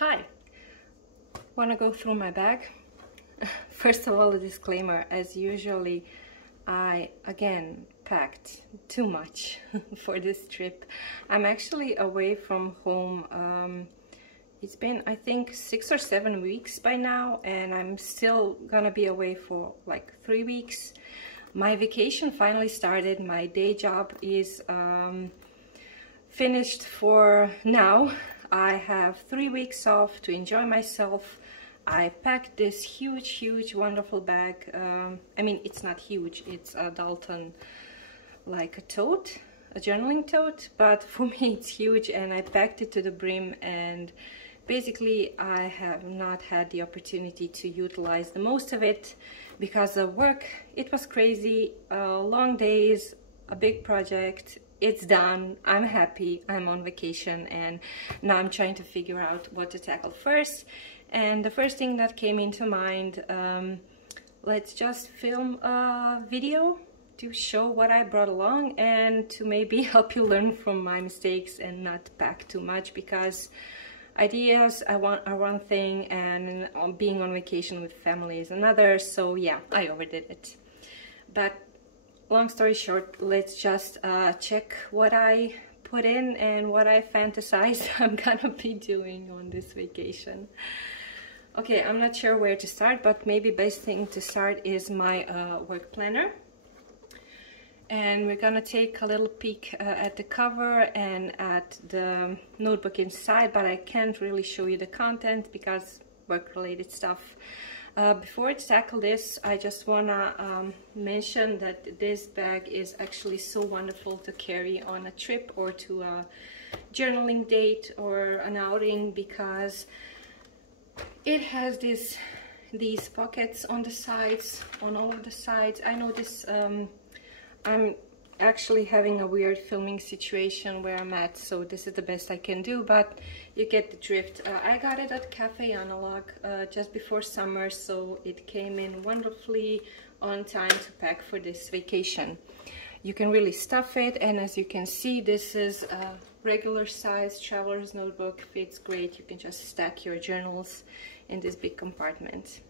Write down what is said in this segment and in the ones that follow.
Hi, want to go through my bag? First of all, a disclaimer, as usually I again packed too much for this trip. I'm actually away from home. It's been, I think, 6 or 7 weeks by now, and I'm still gonna be away for like 3 weeks. My vacation finally started. My day job is finished for now. I have 3 weeks off to enjoy myself. I packed this huge wonderful bag. I mean, it's not huge, it's a Dalton, like a tote, a journaling tote, but for me it's huge, and I packed it to the brim, and basically I have not had the opportunity to utilize the most of it because of work. It was crazy, long days, a big project. It's done, I'm happy, I'm on vacation, and now I'm trying to figure out what to tackle first. And the first thing that came into mind, let's just film a video to show what I brought along and to maybe help you learn from my mistakes and not pack too much, because ideas are one thing and being on vacation with family is another. So yeah, I overdid it. But long story short, let's just check what I put in and what I fantasize I'm gonna be doing on this vacation. Okay, I'm not sure where to start, but maybe best thing to start is my work planner. And we're gonna take a little peek at the cover and at the notebook inside, but I can't really show you the content because work-related stuff. Before I tackle this, I just wanna mention that this bag is actually so wonderful to carry on a trip or to a journaling date or an outing, because it has these pockets on the sides, on all of the sides. I know this, I'm actually having a weird filming situation where I'm at, so this is the best I can do, but you get the drift. I got it at Cafe Analog just before summer, so it came in wonderfully on time to pack for this vacation. You can really stuff it, and as you can see, this is a regular size traveler's notebook. Fits great. You can just stack your journals in this big compartment.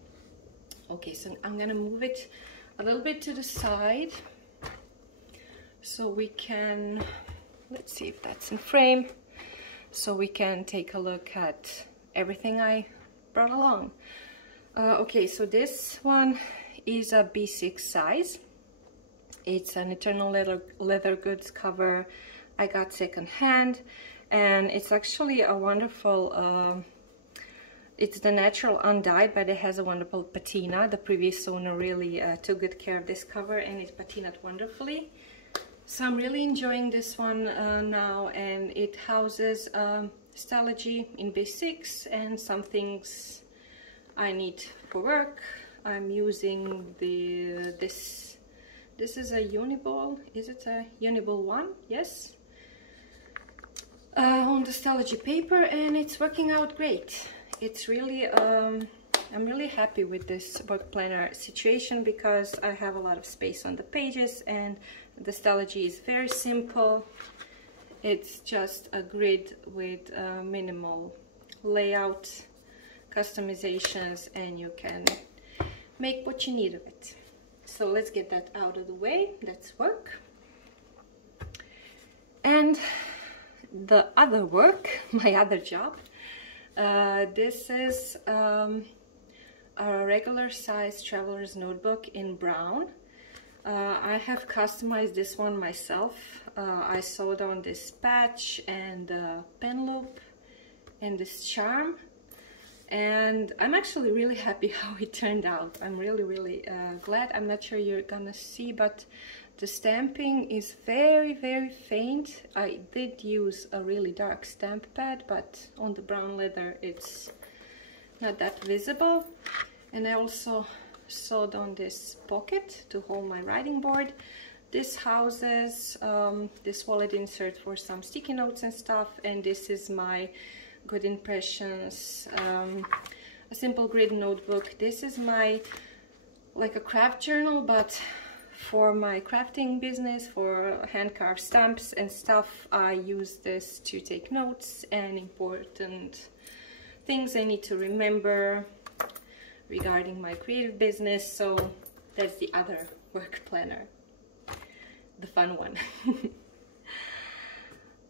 Okay, so I'm gonna move it a little bit to the side so we can, let's see if that's in frame, so we can take a look at everything I brought along. Okay, so this one is a B6 size. It's an Eternal leather goods cover I got secondhand, and it's actually a wonderful, it's the natural undyed, but it has a wonderful patina. The previous owner really took good care of this cover, and it patinaed wonderfully. So I'm really enjoying this one now, and it houses Stalogy in B6 and some things I need for work. I'm using this is a Uniball. Is it a Uniball 1? Yes. On the Stalogy paper, and it's working out great. It's really, I'm really happy with this work planner situation because I have a lot of space on the pages, and the Stalogy is very simple. It's just a grid with minimal layout, customizations, and you can make what you need of it. So let's get that out of the way. That's work. And the other work, my other job, this is a regular size traveler's notebook in brown. I have customized this one myself. I sewed on this patch and pen loop and this charm, and I'm actually really happy how it turned out. I'm really glad. I'm not sure you're gonna see, but the stamping is very faint. I did use a really dark stamp pad, but on the brown leather it's not that visible. And I also sewed on this pocket to hold my writing board. This houses this wallet insert for some sticky notes and stuff, and this is my good impressions, a simple grid notebook. This is my, like a craft journal, but for my crafting business, for hand carved stamps and stuff. I use this to take notes and important things I need to remember regarding my creative business. So that's the other work planner, the fun one.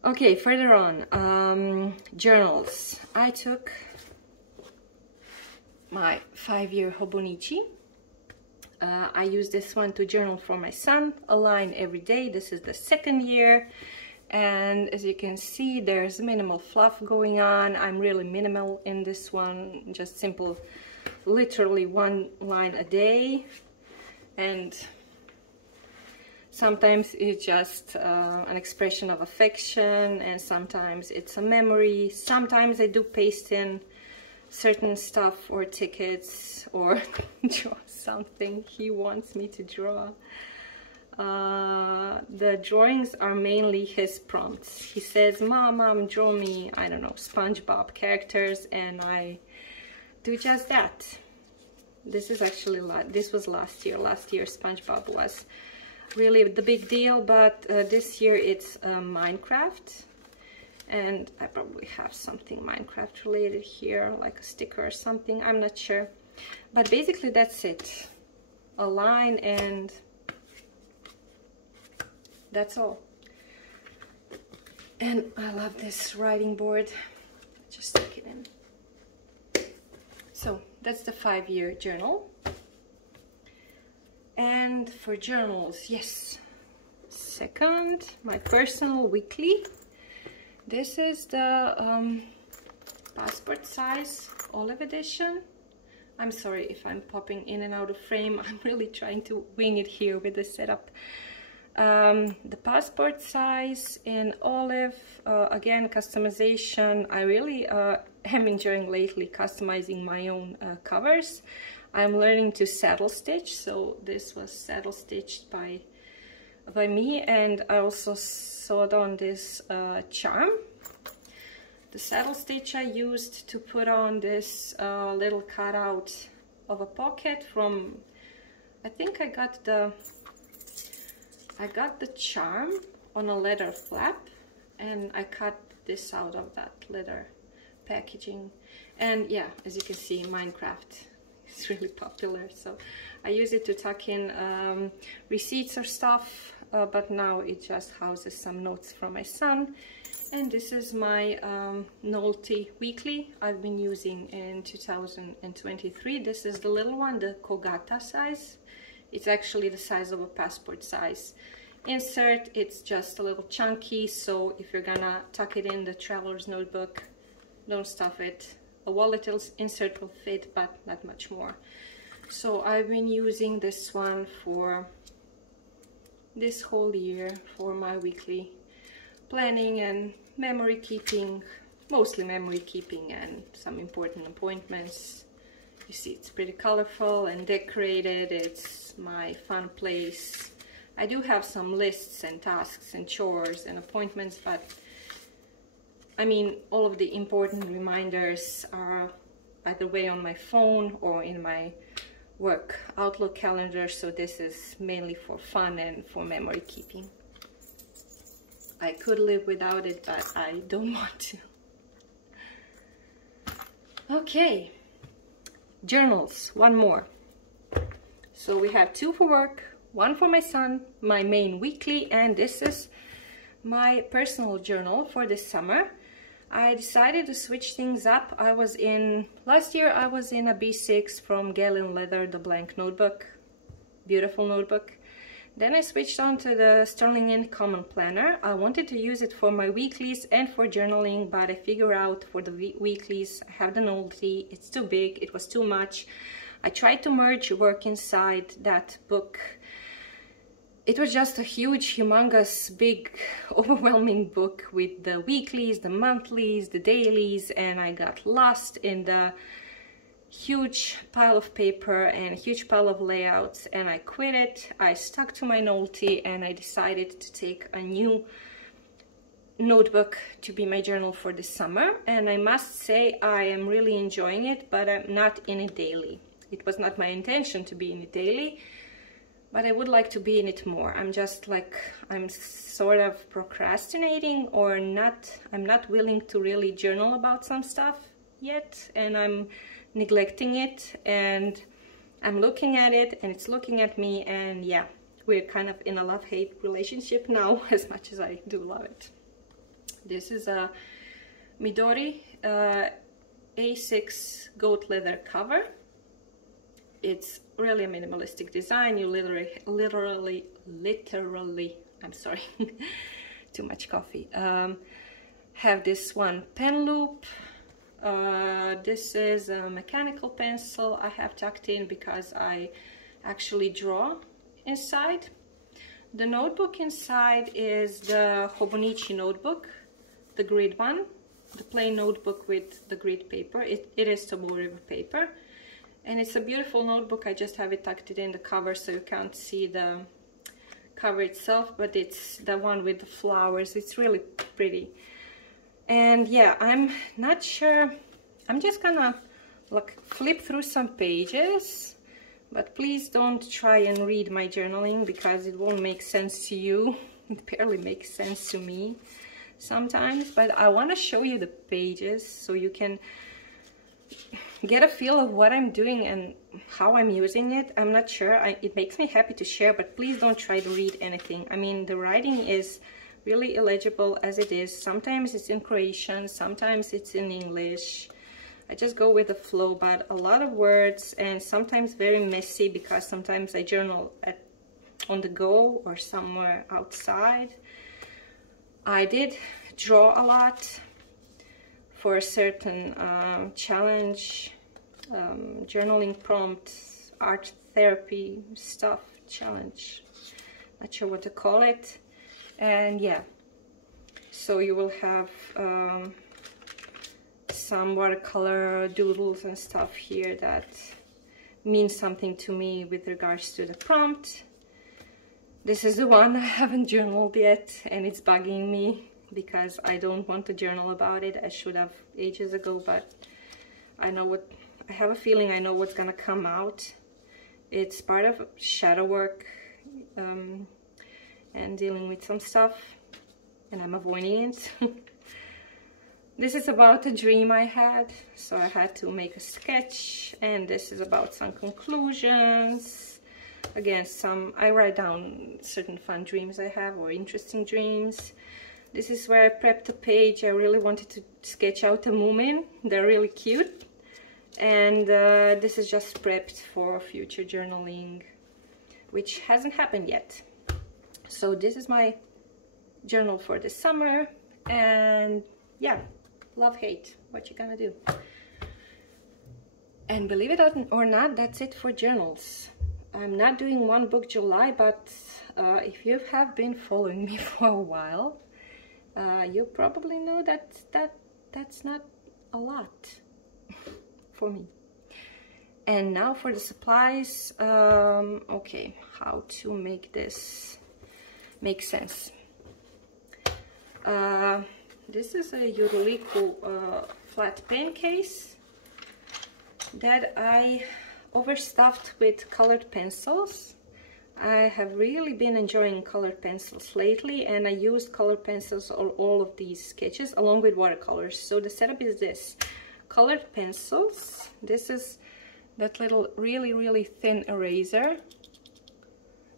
Okay, further on, journals. I took my 5-year Hobonichi. I use this one to journal for my son, a line every day. This is the 2nd year, and as you can see, there's minimal fluff going on. I'm really minimal in this one, just simple, literally 1 line a day. And sometimes it's just an expression of affection, and sometimes it's a memory. Sometimes I do paste in certain stuff or tickets or draw something he wants me to draw. The drawings are mainly his prompts. He says, Mom, draw me, I don't know, SpongeBob characters, and I do just that. This is actually, this was last year. Last year SpongeBob was really the big deal, but this year it's Minecraft. And I probably have something Minecraft related here, like a sticker or something, I'm not sure. But basically that's it. A line, and that's all. And I love this writing board. Just stick it in. So that's the 5-year journal. And for journals, yes. Second, my personal weekly. This is the passport size olive edition. I'm sorry if I'm popping in and out of frame. I'm really trying to wing it here with the setup. The passport size in olive, again, customization. I really am enjoying lately customizing my own covers. I'm learning to saddle stitch, so this was saddle stitched by me, and I also sewed on this charm. The saddle stitch I used to put on this little cutout of a pocket from, I think I got the charm on a leather flap, and I cut this out of that leather packaging. And yeah, as you can see, Minecraft is really popular, so I use it to tuck in receipts or stuff, but now it just houses some notes from my son. And this is my Nolte Weekly I've been using in 2023. This is the little one, the Kogata size. It's actually the size of a passport size insert. It's just a little chunky, so if you're gonna tuck it in the traveler's notebook, don't stuff it. A wallet insert will fit, but not much more. So I've been using this one for this whole year for my weekly planning and memory keeping, mostly memory keeping and some important appointments. You see, it's pretty colorful and decorated. It's my fun place. I do have some lists and tasks and chores and appointments, but I mean, all of the important reminders are either way on my phone or in my work Outlook calendar, so this is mainly for fun and for memory keeping. I could live without it, but I don't want to. Okay, journals, one more. So we have 2 for work, 1 for my son, my main weekly, and this is my personal journal for this summer. I decided to switch things up. Last year I was in a B6 from Galen Leather, the blank notebook, beautiful notebook. Then I switched on to the Sterling Inn Common Planner. I wanted to use it for my weeklies and for journaling, but I figured out for the weeklies, I have the Nolte, it's too big, it was too much. I tried to merge work inside that book. It was just a huge, humongous, big, overwhelming book with the weeklies, the monthlies, the dailies, and I got lost in the huge pile of paper and a huge pile of layouts, and I quit it. I stuck to my Nolte and I decided to take a new notebook to be my journal for the summer, and I must say I am really enjoying it, but I'm not in it daily. It was not my intention to be in it daily, but I would like to be in it more. I'm just like, I'm sort of procrastinating, or I'm not willing to really journal about some stuff. yet, and I'm neglecting it, and I'm looking at it and it's looking at me, and yeah, we're kind of in a love-hate relationship now, as much as I do love it. This is a Midori A6 goat leather cover. It's really a minimalistic design. You literally, I'm sorry, too much coffee. Have this one pen loop. This is a mechanical pencil I have tucked in because I actually draw inside. The notebook inside is the Hobonichi notebook, the grid one, the plain notebook with the grid paper. It is Tomoe River paper, and it's a beautiful notebook. I just have it tucked in the cover so you can't see the cover itself, but it's the one with the flowers. It's really pretty. And yeah, I'm not sure, I'm just gonna like flip through some pages, but please don't try and read my journaling because it won't make sense to you. It barely makes sense to me sometimes, but I want to show you the pages so you can get a feel of what I'm doing and how I'm using it. I'm not sure, it makes me happy to share, but please don't try to read anything. I mean, the writing is really illegible as it is. Sometimes it's in Croatian, sometimes it's in English. I just go with the flow, but a lot of words, and sometimes very messy because sometimes I journal on the go or somewhere outside. I did draw a lot for a certain challenge, journaling prompt, art therapy stuff challenge. Not sure what to call it. And yeah, so you will have some watercolor doodles and stuff here that means something to me with regards to the prompt. This is the one I haven't journaled yet, and it's bugging me because I don't want to journal about it. I should have ages ago, but I have a feeling I know what's gonna come out. It's part of shadow work and dealing with some stuff, and I'm avoiding it. This is about a dream I had, so I had to make a sketch, and this is about some conclusions. Again, I write down certain fun dreams I have or interesting dreams. This is where I prepped a page. I really wanted to sketch out a Moomin. They're really cute. And this is just prepped for future journaling, which hasn't happened yet. So this is my journal for the summer, and yeah, love, hate, what you gonna do? And believe it or not, that's it for journals. I'm not doing one book July, but if you have been following me for a while, you probably know that's not a lot for me. And now for the supplies. Okay, how to make this make sense. This is a Yuriliku flat pen case that I overstuffed with colored pencils. I have really been enjoying colored pencils lately, and I used colored pencils on all of these sketches along with watercolors. So the setup is this: colored pencils. This is that little really thin eraser.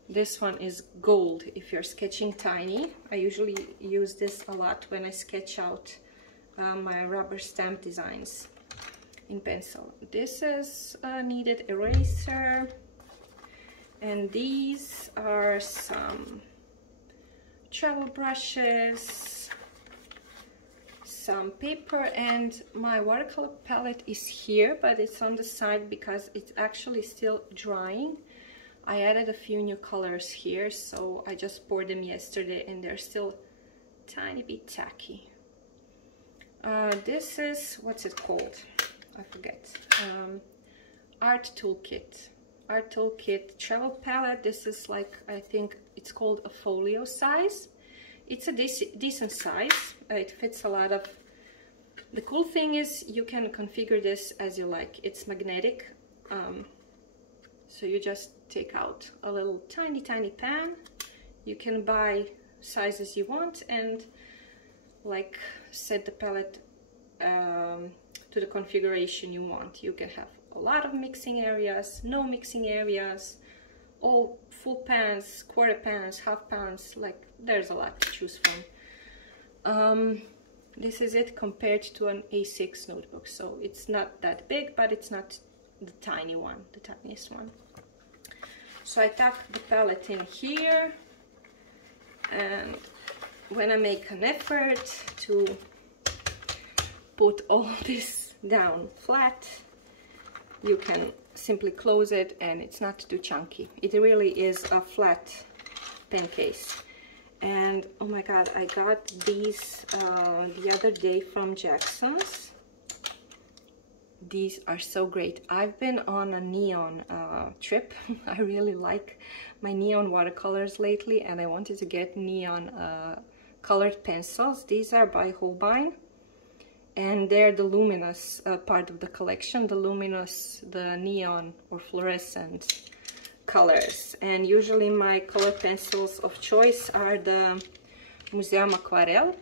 This one is gold if you're sketching tiny. I usually use this a lot when I sketch out my rubber stamp designs in pencil. This is a kneaded eraser, and these are some travel brushes, some paper, and my watercolor palette is here, but it's on the side because it's actually still drying. I added a few new colors here, so I just poured them yesterday and they're still tiny bit tacky. This is, what's it called? I forget. Art Toolkit. Art Toolkit travel palette. This is like, I think it's called a folio size. It's a decent size. It fits a lot of... The cool thing is you can configure this as you like. It's magnetic. So you just take out a little tiny pan. You can buy sizes you want and like set the palette to to the configuration you want. You can have a lot of mixing areas, no mixing areas, all full pans, quarter pans, half pans, like there's a lot to choose from. This is it compared to an A6 notebook, so it's not that big, but it's not the tiny one, the tiniest one. So I tuck the palette in here, and when I make an effort to put all this down flat, you can simply close it and it's not too chunky. It really is a flat pen case. And oh my god, I got these the other day from Jackson's. These are so great. I've been on a neon trip. I really like my neon watercolors lately, and I wanted to get neon colored pencils. These are by Holbein, and they're the luminous part of the collection, the neon or fluorescent colors. And usually my color pencils of choice are the Museum Aquarelle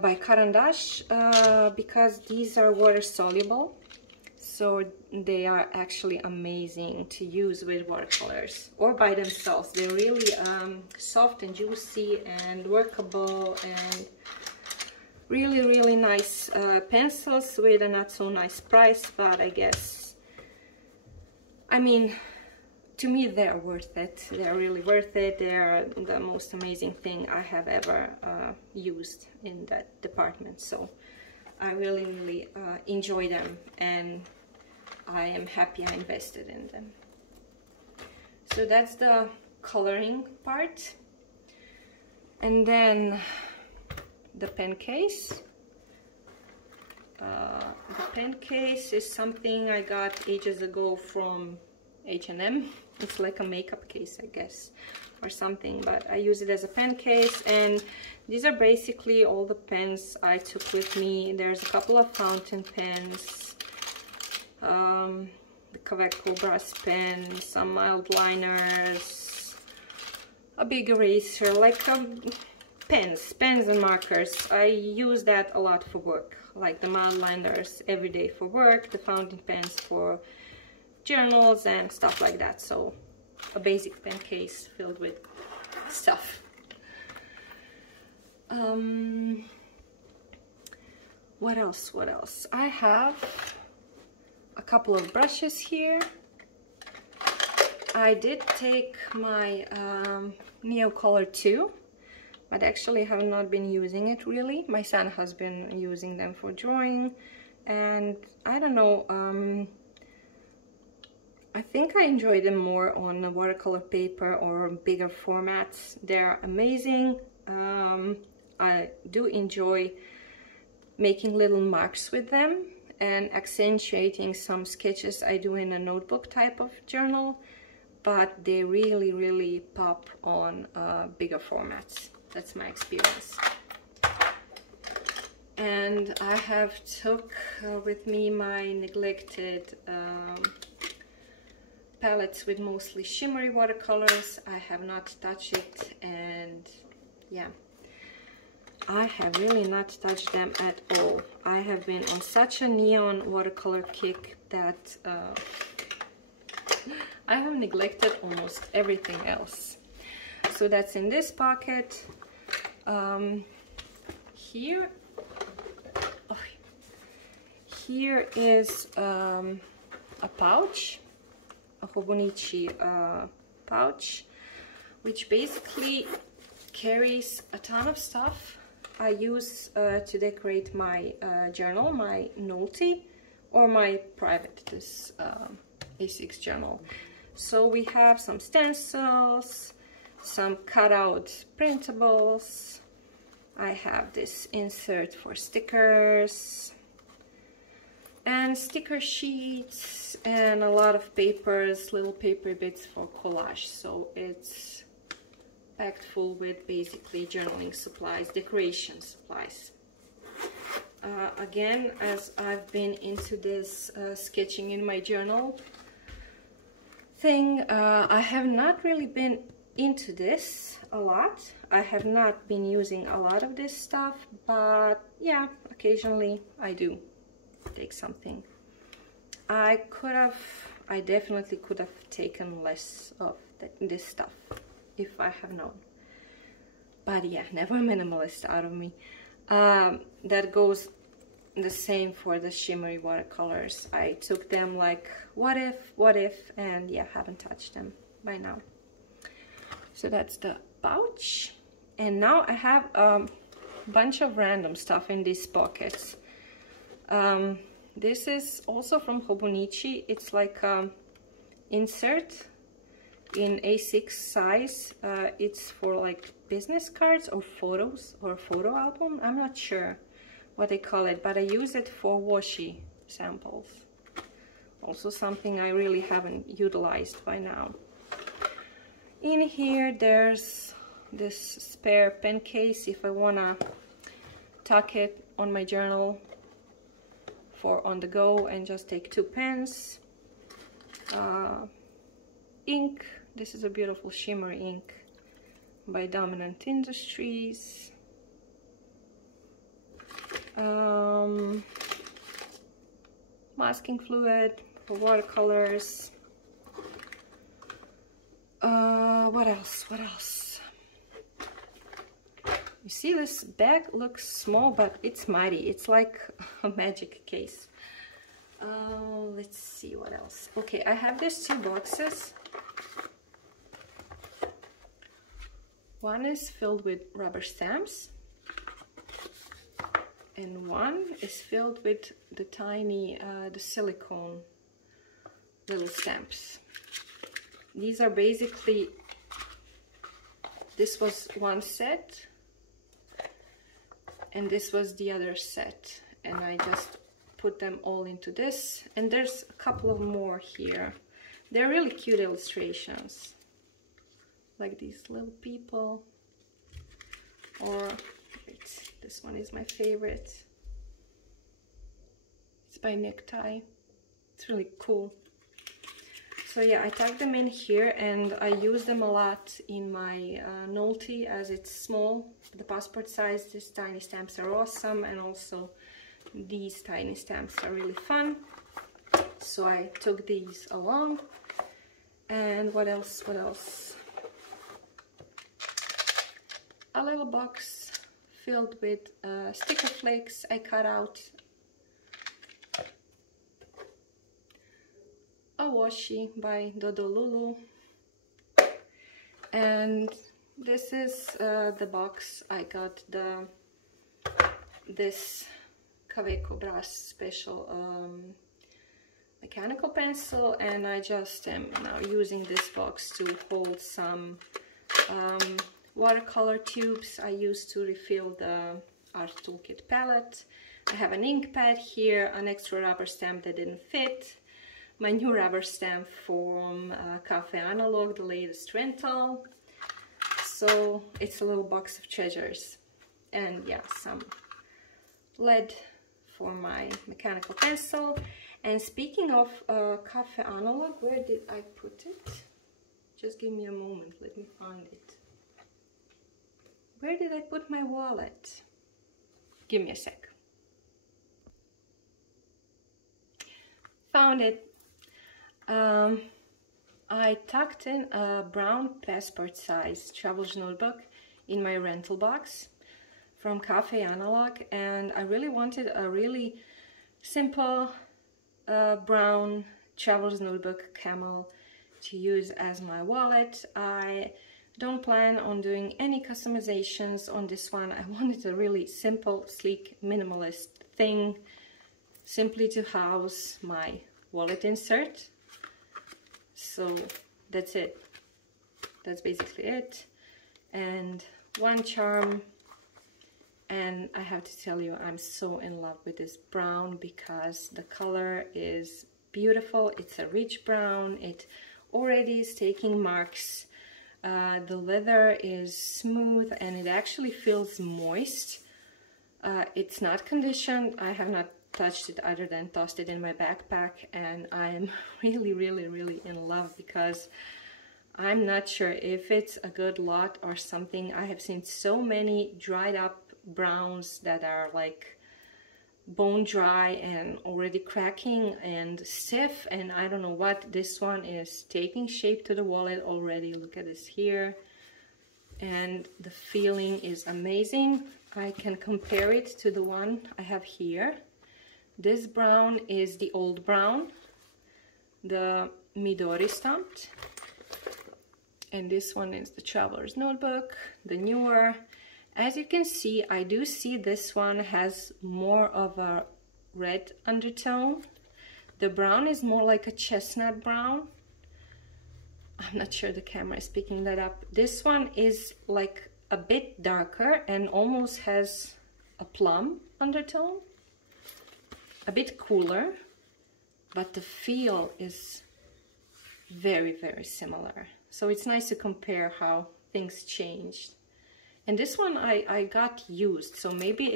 by Caran d'Ache, because these are water soluble, so they are actually amazing to use with watercolors or by themselves. They're really soft and juicy and workable, and really nice pencils with a not so nice price, but I guess, I mean, to me they're worth it. They're really worth it. They're the most amazing thing I have ever used in that department, so I really enjoy them, and I am happy I invested in them. So that's the coloring part. And then the pen case. The pen case is something I got ages ago from H&M. It's like a makeup case, I guess, or something, but I use it as a pen case. And these are basically all the pens I took with me. There's a couple of fountain pens, the Kaweco brass pen, some mild liners, a big eraser, like pens and markers. I use that a lot for work, like the mild liners every day for work, the fountain pens for journals and stuff like that. So a basic pen case filled with stuff. What else? I have a couple of brushes here. I did take my Neocolor 2, but actually have not been using it really. My son has been using them for drawing, and I don't know, I think I enjoy them more on watercolor paper or bigger formats. They're amazing. I do enjoy making little marks with them and accentuating some sketches I do in a notebook type of journal, but they really pop on bigger formats. That's my experience. And I have took with me my neglected palettes with mostly shimmery watercolors. I have not touched it, and yeah, I have really not touched them at all. I have been on such a neon watercolor kick that I have neglected almost everything else. So that's in this pocket. Here is a pouch, a Hobonichi pouch, which basically carries a ton of stuff I use to decorate my journal, my Nolte, or my private, this A6 journal. So we have some stencils, some cutout printables. I have this insert for stickers, and sticker sheets, and a lot of papers, little paper bits for collage. So it's packed full with basically journaling supplies, decoration supplies. Again, as I've been into this sketching in my journal thing, I have not really been into this a lot. I have not been using a lot of this stuff, but yeah, occasionally I do. take something. I definitely could have taken less of this stuff if I have known. But yeah, never minimalist out of me. That goes the same for the shimmery watercolors. I took them like what if, and yeah, haven't touched them by now. So that's the pouch. And now I have a bunch of random stuff in these pockets. This is also from Hobonichi. It's like insert in A6 size. It's for like business cards or photos or photo album. I'm not sure what they call it, but I use it for washi samples. Also something I really haven't utilized by now. In here there's this spare pen case if I wanna tuck it on my journal for on the go and just take 2 pens. Ink. This is a beautiful shimmery ink by Dominant Industries. Masking fluid for watercolors. What else? You see, this bag looks small, but it's mighty. It's like a magic case. Let's see what else. Okay, I have these 2 boxes. One is filled with rubber stamps, and one is filled with the tiny, the silicone little stamps. These are basically, this was one set, and this was the other set, and I just put them all into this, and there's a couple of more here. They're really cute illustrations, like these little people, or this one is my favorite. It's by Necktie. It's really cool. So yeah, I tuck them in here, and I use them a lot in my Nolte as it's small. The passport size, these tiny stamps are awesome, and also these tiny stamps are really fun. So I took these along. And what else? A little box filled with sticker flakes I cut out. A washi by Dodolulu. And this is the box I got this Kaweco Brass special mechanical pencil, and I just am now using this box to hold some watercolor tubes I used to refill the Art Toolkit palette. I have an ink pad here, an extra rubber stamp that didn't fit, my new rubber stamp from Cafe Analog, the latest rental. So it's a little box of treasures. And yeah, some lead for my mechanical pencil. And speaking of Cafe Analog, where did I put it? Just give me a moment, let me find it. Where did I put my wallet? Give me a sec. Found it. I tucked in a brown passport size traveler's notebook in my rental box from Cafe Analog, and I really wanted a really simple brown traveler's notebook camel to use as my wallet. I don't plan on doing any customizations on this one. I wanted a really simple, sleek, minimalist thing simply to house my wallet insert. So that's it. That's basically it. And one charm. And I have to tell you, I'm so in love with this brown because the color is beautiful. It's a rich brown. It already is taking marks. The leather is smooth and it actually feels moist. It's not conditioned. I have not touched it other than tossed it in my backpack, and I'm really, really, really in love because I'm not sure if it's a good lot or something. I have seen so many dried up browns that are like bone dry and already cracking and stiff, and I don't know what. This one is taking shape to the wallet already. Look at this here, and the feeling is amazing. I can compare it to the one I have here. This brown is the old brown, the Midori stamped, and this one is the Traveler's Notebook, the newer. As you can see, I do see this one has more of a red undertone. The brown is more like a chestnut brown. I'm not sure the camera is picking that up. This one is like a bit darker and almost has a plum undertone. A bit cooler, but the feel is very, very similar. So it's nice to compare how things changed. And this one I got used, so maybe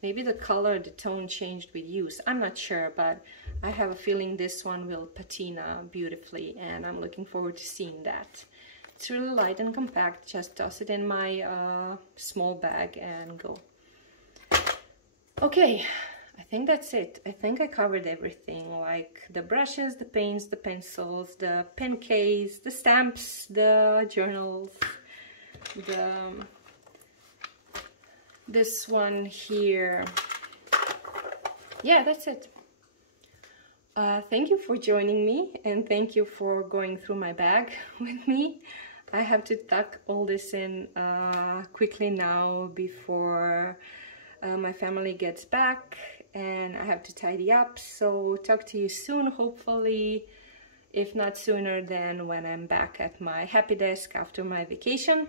the color, the tone changed with use. I'm not sure, but I have a feeling this one will patina beautifully, and I'm looking forward to seeing that. It's really light and compact. Just toss it in my small bag and go. Okay, I think that's it. I think I covered everything, like the brushes, the paints, the pencils, the pen case, the stamps, the journals, this one here. Yeah, that's it. Thank you for joining me, and thank you for going through my bag with me. I have to tuck all this in quickly now before my family gets back, and I have to tidy up. So talk to you soon, hopefully. If not sooner, then when I'm back at my happy desk after my vacation.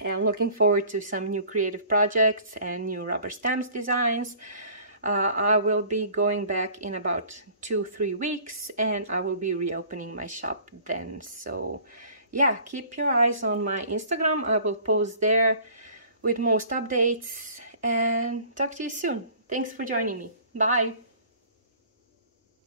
And I'm looking forward to some new creative projects and new rubber stamps designs. I will be going back in about 2-3 weeks, and I will be reopening my shop then. So yeah, keep your eyes on my Instagram. I will post there with most updates, and talk to you soon. Thanks for joining me. Bye.